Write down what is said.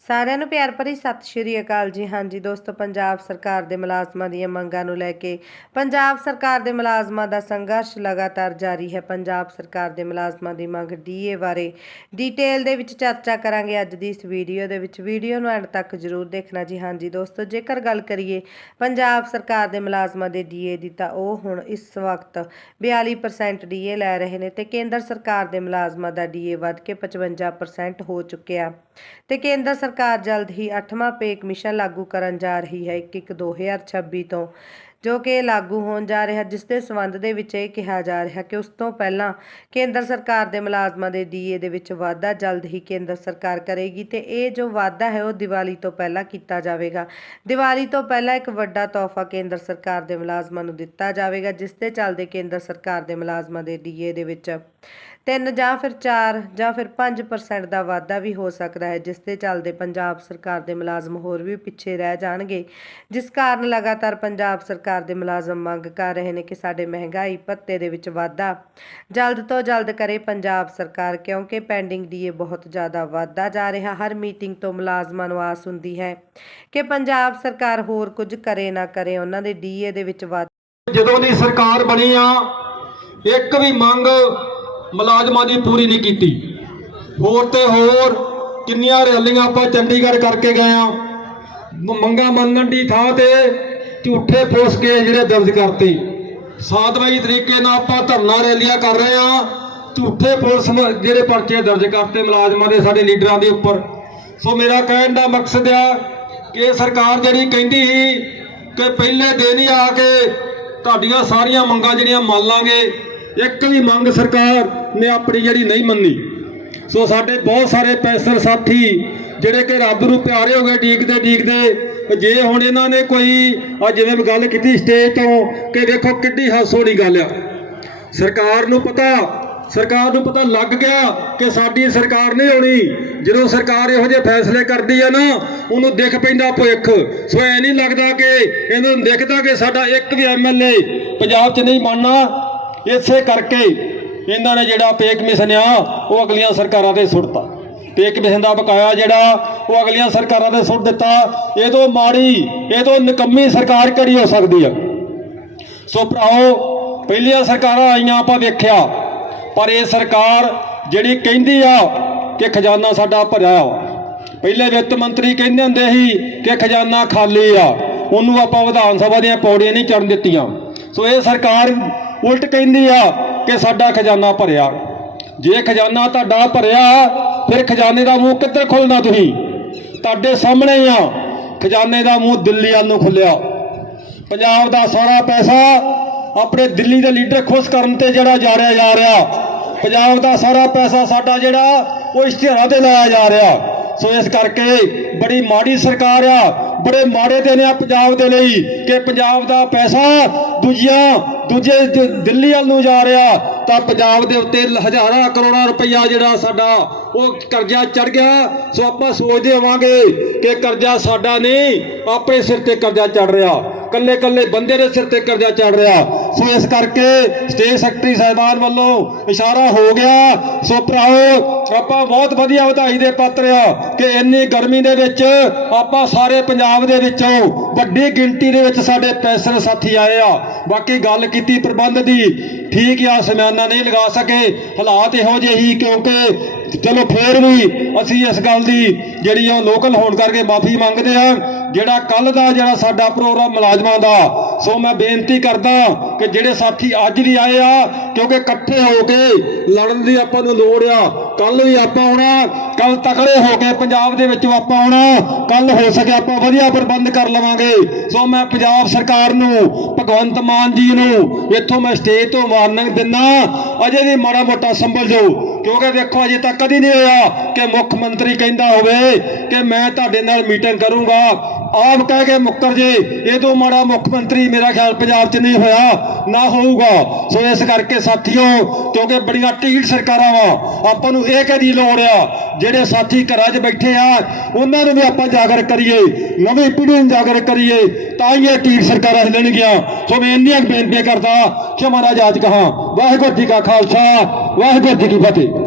ਸਾਰਿਆਂ ਨੂੰ ਪਿਆਰ ਭਰੀ ਸਤਿ ਸ਼੍ਰੀ ਅਕਾਲ ਜੀ। ਹਾਂਜੀ ਦੋਸਤੋ, ਪੰਜਾਬ ਸਰਕਾਰ ਦੇ ਮੁਲਾਜ਼ਮਾਂ ਦੀਆਂ ਮੰਗਾਂ ਨੂੰ ਲੈ ਕੇ ਪੰਜਾਬ ਸਰਕਾਰ ਦੇ ਮੁਲਾਜ਼ਮਾਂ ਦਾ ਸੰਘਰਸ਼ ਲਗਾਤਾਰ ਜਾਰੀ ਹੈ। ਪੰਜਾਬ ਸਰਕਾਰ ਦੇ ਮੁਲਾਜ਼ਮਾਂ ਦੀ ਮੰਗ ਡੀਏ ਬਾਰੇ ਡਿਟੇਲ ਦੇ ਵਿੱਚ ਚਰਚਾ ਕਰਾਂਗੇ ਅੱਜ ਦੀ ਇਸ ਵੀਡੀਓ ਦੇ ਵਿੱਚ। ਵੀਡੀਓ ਨੂੰ ਐਂਡ ਤੱਕ ਜ਼ਰੂਰ ਦੇਖਣਾ ਜੀ। ਹਾਂਜੀ ਦੋਸਤੋ, ਜੇਕਰ ਗੱਲ ਕਰੀਏ ਪੰਜਾਬ ਸਰਕਾਰ ਦੇ ਮੁਲਾਜ਼ਮਾਂ ਦੇ ਡੀਏ ਦੀ, ਤਾਂ ਉਹ ਹੁਣ ਇਸ ਵਕਤ 42% ਡੀਏ ਲੈ ਰਹੇ ਨੇ ਤੇ ਕੇਂਦਰ ਸਰਕਾਰ ਦੇ ਮੁਲਾਜ਼ਮਾਂ ਦਾ ਡੀਏ ਵੱਧ ਕੇ 55% ਹੋ ਚੁੱਕਿਆ। ਤੇ ਕੇਂਦਰ ਸਰਕਾਰ ਜਲਦ ਹੀ 8ਵਾਂ ਪੇ ਕਮਿਸ਼ਨ ਲਾਗੂ ਕਰਨ ਜਾ ਰਹੀ ਹੈ 1/1/2026 ਤੋਂ, ਜੋ ਕਿ ਲਾਗੂ ਹੋਣ ਜਾ ਰਿਹਾ, ਜਿਸ ਦੇ ਸੰਬੰਧ ਦੇ ਵਿੱਚ ਇਹ ਕਿਹਾ ਜਾ ਰਿਹਾ ਕਿ ਉਸ ਤੋਂ ਪਹਿਲਾਂ ਕੇਂਦਰ ਸਰਕਾਰ ਦੇ ਮੁਲਾਜ਼ਮਾਂ ਦੇ ਡੀਏ ਦੇ ਵਿੱਚ ਵਾਧਾ ਜਲਦ ਹੀ ਕੇਂਦਰ ਸਰਕਾਰ ਕਰੇਗੀ ਤੇ ਇਹ ਜੋ ਵਾਧਾ ਹੈ, ਉਹ ਦੀਵਾਲੀ ਤੋਂ ਪਹਿਲਾਂ ਕੀਤਾ ਜਾਵੇਗਾ। ਦੀਵਾਲੀ ਤੋਂ ਪਹਿਲਾਂ ਇੱਕ ਵੱਡਾ ਤੋਹਫਾ ਕੇਂਦਰ ਸਰਕਾਰ ਦੇ ਮੁਲਾਜ਼ਮਾਂ ਨੂੰ ਦਿੱਤਾ ਜਾਵੇਗਾ, ਜਿਸ ਦੇ ਚੱਲਦੇ ਕੇਂਦਰ ਸਰਕਾਰ ਦੇ ਮੁਲਾਜ਼ਮਾਂ ਦੇ ਡੀਏ ਦੇ ਵਿੱਚ ਤਿੰਨ ਜਾਂ ਫਿਰ 4 ਜਾਂ ਫਿਰ 5% ਦਾ ਵਾਧਾ ਵੀ ਹੋ ਸਕਦਾ ਹੈ, ਜਿਸ ਦੇ ਚੱਲਦੇ ਪੰਜਾਬ ਸਰਕਾਰ ਦੇ ਮੁਲਾਜ਼ਮ ਹੋਰ ਵੀ ਪਿੱਛੇ ਰਹਿ ਜਾਣਗੇ। ਜਿਸ ਕਾਰਨ ਲਗਾਤਾਰ ਪੰਜਾਬ ਸਰਕਾਰ ਦੇ ਮੁਲਾਜ਼ਮ ਮੰਗ ਕਰ ਰਹੇ ਨੇ ਕਿ ਸਾਡੇ ਮਹਿੰਗਾਈ ਭੱਤੇ ਦੇ ਵਿੱਚ ਵਾਧਾ। ਜਲਦ ਤੋਂ ਜਲਦ ਕਰੇ ਪੰਜਾਬ ਸਰਕਾਰ, ਕਿਉਂਕਿ ਪੈਂਡਿੰਗ ਡੀਏ ਬਹੁਤ ਜ਼ਿਆਦਾ ਵਾਧਾ ਜਾ ਰਿਹਾ। ਹਰ ਮੀਟਿੰਗ ਤੋਂ ਮੁਲਾਜ਼ਮਾਂ ਨੂੰ ਆਸ ਹੁੰਦੀ ਹੈ ਕਿ ਪੰਜਾਬ ਸਰਕਾਰ ਹੋਰ ਕੁਝ ਕਰੇ ਨਾ ਕਰੇ, ਉਹਨਾਂ ਦੇ ਡੀਏ ਦੇ ਵਿੱਚ ਵਾਧਾ ਜਦੋਂ ਦੀ ਸਰਕਾਰ ਬਣੀ ਆ, ਇੱਕ ਵੀ ਮੰਗ ਮੁਲਾਜ਼ਮਾਂ ਦੀ ਪੂਰੀ ਨਹੀਂ ਕੀਤੀ। ਹੋਰ ਤੇ ਹੋਰ ਕਿੰਨੀਆਂ ਰੈਲੀਆਂ ਆਪਾਂ ਚੰਡੀਗੜ੍ਹ ਕਰਕੇ ਗਏ ਆ ਮ- ਮੰਗਾਂ ਮੰਨਣ ਦੀ ਥਾਂ ਤੇ ਝੂਠੇ ਫੋਸ ਕੇ ਜਿਹੜੇ ਦਰਜ ਕਰਤੇ। ਸਾਤਵਾਈ ਤਰੀਕੇ ਨਾਲ ਆਪਾਂ ਧਰਨਾ ਰੈਲੀਆਂ ਕਰ ਰਹੇ ਆ ਝੂਠੇ ਪੁਲਿਸ ਮ- ਜਿਹੜੇ ਪਰਚੇ ਦਰਜ ਕਰਤੇ ਮੁਲਾਜ਼ਮਾਂ ਦੇ ਸਾਡੇ ਲੀਡਰਾਂ ਦੇ ਉੱਪਰ। ਸੋ ਮੇਰਾ ਕਹਿਣ ਦਾ ਮਕਸਦ ਆ ਕਿ ਸਰਕਾਰ ਜਿਹੜੀ ਕਹਿੰਦੀ ਸੀ ਕਿ ਪਹਿਲੇ ਦਿਨ ਹੀ ਆ ਕੇ ਤੁਹਾਡੀਆਂ ਸਾਰੀਆਂ ਮੰਗਾਂ ਜਿਹੜੀਆਂ ਮੰਨ ਲਾਂਗੇ। ਇੱਕ ਵੀ ਮੰਗ ਸਰਕਾਰ ਨੇ ਆਪਣੀ ਜਿਹੜੀ ਨਹੀਂ ਮੰਨੀ। ਸੋ ਸਾਡੇ ਬਹੁਤ ਸਾਰੇ ਪੈਸਰ ਸਾਥੀ ਜਿਹੜੇ ਕਿ ਰੱਬ ਨੂੰ ਪਿਆਰੇ ਹੋ ਗਏ ਡੀਕਦੇ ਡੀਕਦੇ, ਜੇ ਹੁਣ ਇਹਨਾਂ ਨੇ ਕੋਈ ਆ ਜਿਵੇਂ ਮੈਂ ਗੱਲ ਕੀਤੀ ਸਟੇਜ ਤੋਂ ਕਿ ਦੇਖੋ ਕਿੱਡੀ ਹਾਸੋੜੀ ਗੱਲ ਆ। ਸਰਕਾਰ ਨੂੰ ਪਤਾ, ਸਰਕਾਰ ਨੂੰ ਪਤਾ ਲੱਗ ਗਿਆ ਕਿ ਸਾਡੀ ਸਰਕਾਰ ਨਹੀਂ ਹੋਣੀ। ਜਦੋਂ ਸਰਕਾਰ ਇਹੋ ਜਿਹੇ ਫੈਸਲੇ ਕਰਦੀ ਆ ਨਾ, ਉਹਨੂੰ ਦਿਖ ਪੈਂਦਾ ਭੁੱਖ ਸੋ ਐ ਨਹੀਂ ਲੱਗਦਾ ਕਿ ਇਹਨਾਂ ਨੂੰ ਦਿਖਦਾ ਕਿ ਸਾਡਾ ਇੱਕ ਵੀ ਐਮਐਲਏ ਪੰਜਾਬ 'ਚ ਨਹੀਂ ਮੰਨਣਾ ਇਸੇ ਕਰਕੇ ਇਹਨਾਂ ਨੇ ਜਿਹੜਾ ਪੇ ਕਮਿਸ਼ਨ ਆ, ਉਹ ਅਗਲੀਆਂ ਸਰਕਾਰਾਂ ਤੇ ਸੁੱਟਤਾ। ਪੇ ਕਮਿਸ਼ਨ ਦਾ ਬਕਾਇਆ ਜਿਹੜਾ, ਉਹ ਅਗਲੀਆਂ ਸਰਕਾਰਾਂ ਤੇ ਸੁੱਟ ਦਿੱਤਾ। ਇਹ ਤੋਂ ਮਾੜੀ, ਇਹ ਤੋਂ ਨਿਕੰਮੀ ਸਰਕਾਰ ਕਿਹੜੀ ਹੋ ਸਕਦੀ ਆ? ਸੋ ਭਰਾਓ ਪਹਿਲੀਆਂ ਸਰਕਾਰਾਂ ਆਈਆਂ ਆਪਾਂ ਵੇਖਿਆ, ਪਰ ਇਹ ਸਰਕਾਰ ਜਿਹੜੀ ਕਹਿੰਦੀ ਆ ਕਿ ਖਜ਼ਾਨਾ ਸਾਡਾ ਭਰਿਆ ਆ। ਪਹਿਲੇ ਵਿੱਤ ਮੰਤਰੀ ਕਹਿੰਦੇ ਹੁੰਦੇ ਸੀ ਕਿ ਖਜ਼ਾਨਾ ਖਾਲੀ ਆ। ਉਹਨੂੰ ਆਪਾਂ ਵਿਧਾਨ ਸਭਾ ਦੀਆਂ ਪੌੜੀਆਂ ਨਹੀਂ ਚੜਨ ਦਿੱਤੀਆਂ। ਸੋ ਇਹ ਸਰਕਾਰ ਉਲਟ ਕਹਿੰਦੀ ਆ ਕਿ ਸਾਡਾ ਖਜ਼ਾਨਾ ਭਰਿਆ। ਜੇ ਖਜ਼ਾਨਾ ਤੁਹਾਡਾ ਭਰਿਆ, ਫਿਰ ਖਜ਼ਾਨੇ ਦਾ ਮੂੰਹ ਕਿੱਧਰ ਖੋਲਣਾ ਤੁਸੀਂ? ਤੁਹਾਡੇ ਸਾਹਮਣੇ ਆ। ਖਜ਼ਾਨੇ ਦਾ ਮੂੰਹ ਦਿੱਲੀ ਵੱਲ ਨੂੰ ਖੁੱਲਿਆ ਪੰਜਾਬ ਦਾ ਸਾਰਾ ਪੈਸਾ ਆਪਣੇ ਦਿੱਲੀ ਦੇ ਲੀਡਰ ਖੁਸ਼ ਕਰਨ ਤੇ ਜਿਹੜਾ ਜਾ ਰਿਹਾ ਜਾ ਰਿਹਾ। ਪੰਜਾਬ ਦਾ ਸਾਰਾ ਪੈਸਾ ਸਾਡਾ ਜਿਹੜਾ, ਉਹ ਇਸ਼ਤਿਹਾਰਾਂ ਤੇ ਲਾਇਆ ਜਾ ਰਿਹਾ। ਸੋ ਇਸ ਕਰਕੇ ਬੜੀ ਮਾੜੀ ਸਰਕਾਰ ਆ, ਬੜੇ ਮਾੜੇ ਦਿਨ ਆ ਪੰਜਾਬ ਦੇ ਲਈ ਕਿ ਪੰਜਾਬ ਦਾ ਪੈਸਾ ਦੂਜੀਆਂ, ਦੂਜੇ ਦਿੱਲੀ ਵੱਲ ਨੂੰ ਜਾ ਰਿਹਾ, ਤਾਂ ਪੰਜਾਬ ਦੇ ਉੱਤੇ ਹਜ਼ਾਰਾਂ ਕਰੋੜਾਂ ਰੁਪਈਆ ਜਿਹੜਾ ਸਾਡਾ ਉਹ ਕਰਜ਼ਾ ਚੜ ਗਿਆ। ਸੋ ਆਪਾਂ ਸੋਚਦੇ ਹੋਵਾਂਗੇ ਕਿ ਕਰਜ਼ਾ ਸਾਡਾ ਨਹੀਂ ਆਪਣੇ ਸਿਰ ਤੇ ਕਰਜ਼ਾ ਚੜ ਰਿਹਾ। ਕੱਲੇ ਕੱਲੇ ਬੰਦੇ ਦੇ ਸਿਰ ਤੇ ਕਰਜ਼ਾ ਚੜ ਰਿਹਾ। ਸੋ ਇਸ ਕਰਕੇ ਸਟੇਟ ਸੈਕਟਰੀ ਸਾਹਿਬਾਨ ਵੱਲੋਂ ਇਸ਼ਾਰਾ ਹੋ ਗਿਆ। ਸੋ ਭਰਾਓ ਆਪਾਂ ਬਹੁਤ ਵਧੀਆ ਵਧਾਈ ਦੇ ਪਾਤਰ ਆ ਕਿ ਇੰਨੀ ਗਰਮੀ ਦੇ ਵਿੱਚ ਆਪਾਂ ਸਾਰੇ ਪੰਜਾਬ ਦੇ ਵਿੱਚੋਂ ਵੱਡੀ ਗਿਣਤੀ ਦੇ ਵਿੱਚ ਸਾਡੇ ਪੈਸਰ ਸਾਥੀ ਆਏ ਆ। ਬਾਕੀ ਗੱਲ ਕੀਤੀ ਪ੍ਰਬੰਧ ਦੀ, ਠੀਕ ਆ ਸਮਿਆਨਾ ਨਹੀਂ ਲਗਾ ਸਕੇ। ਹਾਲਾਤ ਇਹੋ ਜਿਹੇ ਹੀ ਕਿਉਂਕਿ ਚਲੋ ਫੇਰ ਵੀ ਅਸੀਂ ਇਸ ਗੱਲ ਦੀ ਜਿਹੜੀ ਉਹ ਲੋਕਲ ਹੋਣ ਕਰਕੇ ਮਾਫੀ ਮੰਗਦੇ ਆ। ਜਿਹੜਾ ਕੱਲ ਦਾ ਜਿਹੜਾ ਸਾਡਾ ਪ੍ਰੋਗਰਾਮ ਮੁਲਾਜ਼ਮਾਂ ਦਾ ਸੋ ਮੈਂ ਬੇਨਤੀ ਕਰਦਾ ਕਿ ਜਿਹੜੇ ਸਾਥੀ ਅੱਜ ਵੀ ਆਏ ਆ, ਕਿਉਂਕਿ ਇਕੱਠੇ ਹੋ ਕੇ ਲੜਨ ਦੀ ਆਪਾਂ ਨੂੰ ਲੋੜ ਆ। ਕੱਲ ਵੀ ਆਪਾਂ ਆਉਣਾ ਕੱਲ ਤਕੜੇ ਹੋ ਕੇ ਪੰਜਾਬ ਦੇ ਵਿੱਚੋਂ ਆਪਾਂ ਆਉਣਾ ਕੱਲ ਹੋ ਸਕੇ ਆਪਾਂ ਵਧੀਆ ਪ੍ਰਬੰਧ ਕਰ ਲਵਾਂਗੇ। ਸੋ ਮੈਂ ਪੰਜਾਬ ਸਰਕਾਰ ਨੂੰ, ਭਗਵੰਤ ਮਾਨ ਜੀ ਨੂੰ ਇੱਥੋਂ ਮੈਂ ਸਟੇਜ ਤੋਂ ਵਾਰਨਿੰਗ ਦਿੰਨਾ ਅਜੇ ਵੀ ਮਾੜਾ ਮੋਟਾ ਸੰਭਲ ਜਾਓ, ਕਿਉਂਕਿ ਦੇਖੋ ਅਜੇ ਤੱਕ ਕਦੀ ਨਹੀਂ ਹੋਇਆ ਕਿ ਮੁੱਖ ਮੰਤਰੀ ਕਹਿੰਦਾ ਹੋਵੇ ਕਿ ਮੈਂ ਤੁਹਾਡੇ ਨਾਲ ਮੀਟਿੰਗ ਕਰੂੰਗਾ। ਆਪ ਕਹਿ ਕੇ ਮੁੱਕਰ ਜੇ। ਇਹ ਤੋਂ ਮਾੜਾ ਮੁੱਖ ਮੰਤਰੀ ਮੇਰਾ ਖਿਆਲ ਪੰਜਾਬ 'ਚ ਨਹੀਂ ਹੋਇਆ, ਨਾ ਹੋਊਗਾ। ਸੋ ਇਸ ਕਰਕੇ ਸਾਥੀਓ, ਕਿਉਂਕਿ ਬੜੀਆਂ ਢੀਠ ਸਰਕਾਰਾਂ ਵਾ, ਆਪਾਂ ਨੂੰ ਇਹ ਕਦੀ ਲੋੜ ਆ, ਜਿਹੜੇ ਸਾਥੀ ਘਰਾਂ 'ਚ ਬੈਠੇ ਆ, ਉਹਨਾਂ ਨੂੰ ਵੀ ਆਪਾਂ ਜਾਗਰ ਕਰੀਏ, ਨਵੀਂ ਪੀੜ੍ਹੀ ਨੂੰ ਜਾਗਰ ਕਰੀਏ, ਤਾਂ ਹੀ ਇਹ ਢੀਠ ਸਰਕਾਰਾਂ ਹਿੱਲਣਗੀਆਂ ਸੋ ਮੈਂ ਇੰਨੀਆਂ ਕੁ ਬੇਨਤੀ ਕਰਦਾ, ਕਿ ਮਹਾਰਾਜ ਅੱਜ ਕਹਾ। ਵਾਹਿਗੁਰੂ ਜੀ ਕਾ ਖਾਲਸਾ, ਵਾਹਿਗੁਰੂ ਜੀ ਕੀ ਫਤਿਹ।